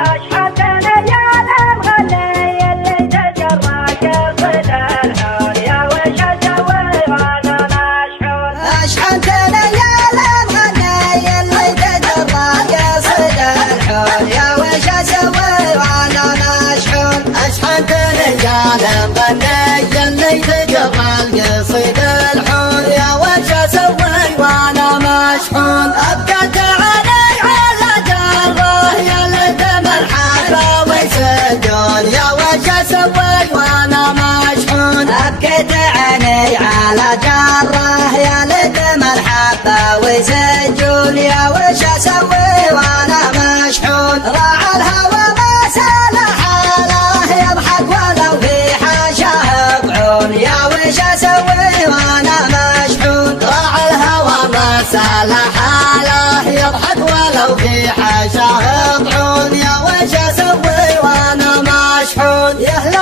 أشحال ليالي مغني اللي تجرى قصد الحول يا وش أسوي وأنا مشحون. أشحال ليالي مغني اللي تجرى قصد الحول يا وش أسوي وأنا مشحون. أشحال ليالي مغني اللي تجرى قصد الحول يا وش أسوي وأنا مشحون. أبقى أبكت عيني على جره يا لدم الحبة وسجون يا وش أسوي وأنا مشحون. راعى الهوى ما سال حاله يضحك ولو في حاشاه بعون يا وش أسوي وأنا مشحون. راعى الهوى ما سال حاله يضحك ولو في حاشاه بعون يا وش أسوي وأنا مشحون. يهلا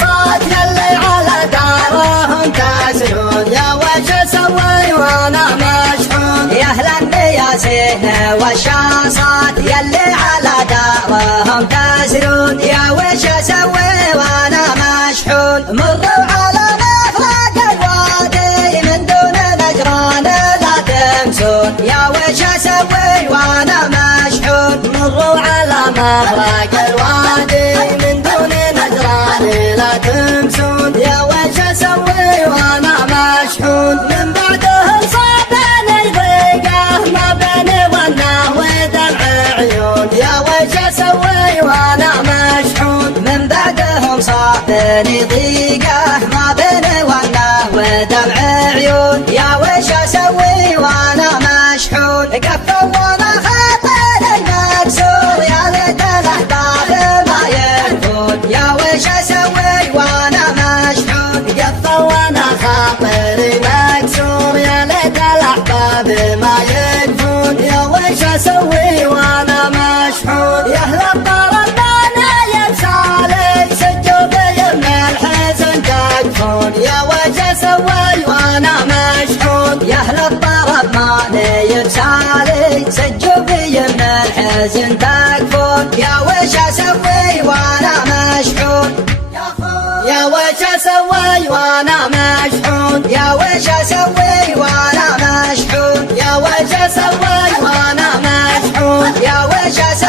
صوت يلي على دارهم تاسرون يا وش اسوي وانا مشحون. يا اهلا بياسين والشاصات يلي على دارهم تاسرون يا وش اسوي وانا مشحون. مروا على مفرق الوادي من دون نجران لا تمسون يا وش اسوي وانا مشحون. مروا على مفرق الوادي من دون نجران لا تمسون يا وش اسوي وانا مشحون. من بعدهم صابني ضيقه ما بيني والنه ودمع عيون يا وش اسوي وانا مشحون. من بعدهم صابني ضيقه ما بيني والنه ودمع عيون يا وش اسوي وانا مشحون. قفوا وانا خاطر المكسور يا ليت الاحباب ما ينفون يا وش اسوي وانا مشحون. قفوا وانا خاطري مكسور يا ليت الاحباب ما ينفون يا وش اسوي وانا مشحون. يا اهل الطرب انا يمسالي سجوا بي من الحزن تكفون يا وش اسوي وانا مشحون. يا اهل الطرب ماني يمسالي سجوا بي من الحزن تكفون يا وش اسوي وانا مشحون. يا وش اسوي وانا مشحون. يا وش اسوي وانا مشحون. يا وش اسوي وانا مشحون. يا وش اسوي